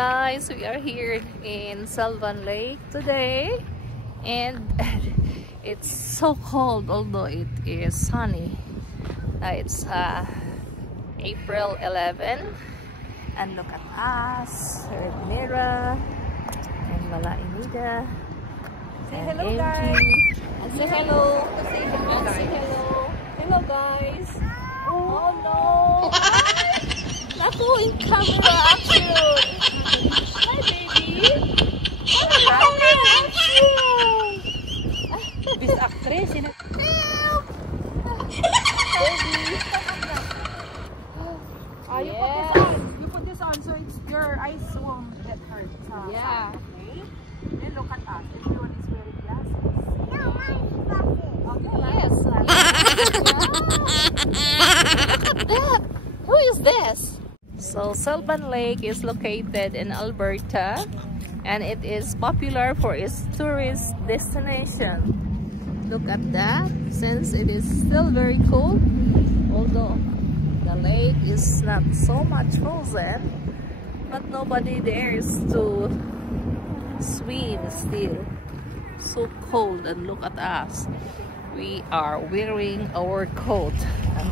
guys, we are here in Sylvan Lake today, and it's so cold although it is sunny. It's April 11, and look at us, Red Mira and Mala Inida. Say hello, guys. And say hello. Say hello. Hello, guys. Oh no. Naku, in camera action. Hi, baby. Camera action. This actress, baby. Yes. You put this on so it's your eyes won't get hurt. Yeah. Okay. Then look at us. Everyone is wearing glasses. No, mine's glasses. Okay. Yes. Look at that. Who is this? So Sylvan Lake is located in Alberta, and it is popular for its tourist destination. Look at that. Since it is still very cold, although the lake is not so much frozen, but nobody dares to swim still. So cold, and look at us. We are wearing our coat and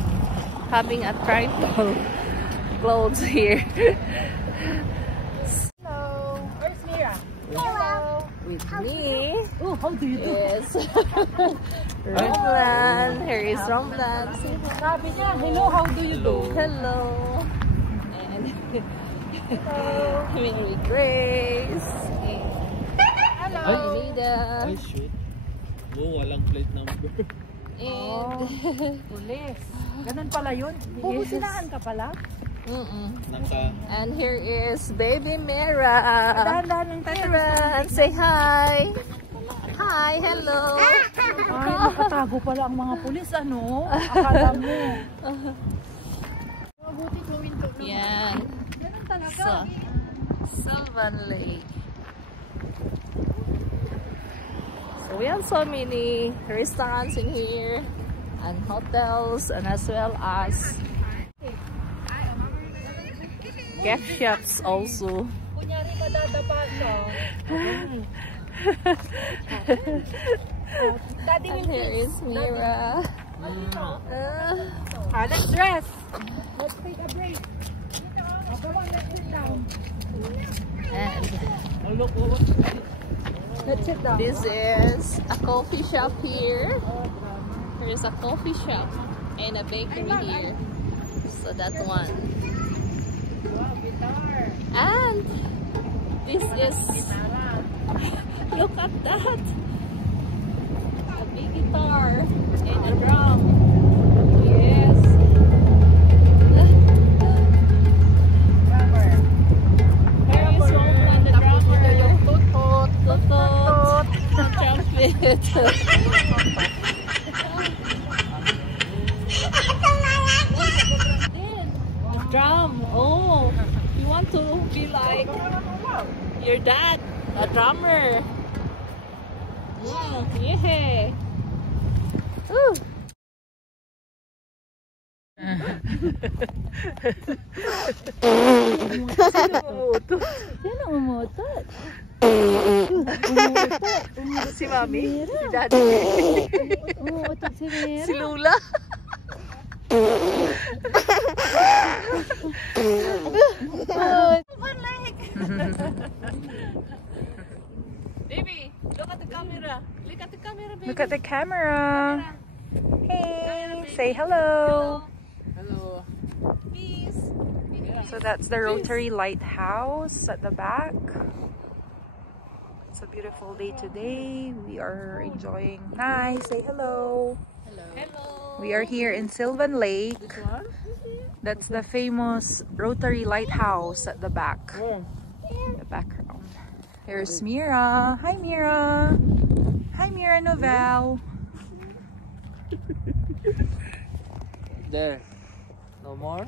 having a tribal clothes here. Hello. Where's Mira? Hello. With me Oh, how do you do? is Romlan. Here is Romlan. Sabi niya, hello, how do you do? Hello. And Mary Grace. Hello. Anita. Ay, shoot. Oh, walang plate number. And Pulis. Ganun pala yun. Bubusinahan ka pala? Naka... and here is baby Mira. Dahan-dahan ng Mira, and say hi. Hi, hello. Ay, nakatago pala ang mga pulis, ano? Akala mo. Mabuti tuminto na. Yan. Ganun talaga. So, Sylvan Lake. So we have so many restaurants in here and hotels, and as well as gift shops also. Kunyari madadapa siya. Daddy And will here kiss. is Mira. Let's dress. Let's take a break. Come on, let's sit down. And Let's sit down. this is a coffee shop here. There's a coffee shop and a bakery here. So that one. Wow, guitar. And this is, look at that, a big guitar and a drum. Yes. Drummer. There is Roman, the drummer. Tut-tut. Tutot, trumpet. Drum. Oh, you want to be like your dad, a drummer. Yeah. Ooh. Sino umutot? Si Mami, si Daddy, Umutot si Mira. si Lula. Baby, look at the camera. Look at the camera, baby. Look at the camera. Hey, say hello. Hello. Peace. So that's the Rotary Lighthouse at the back. It's a beautiful day today. We are enjoying. Nice. Say hello. Hello. We are here in Sylvan Lake. This one? That's the famous Rotary Lighthouse at the back. The background. Here's Mira. Hi, Mira. Hi, Mira Novel. There. No more?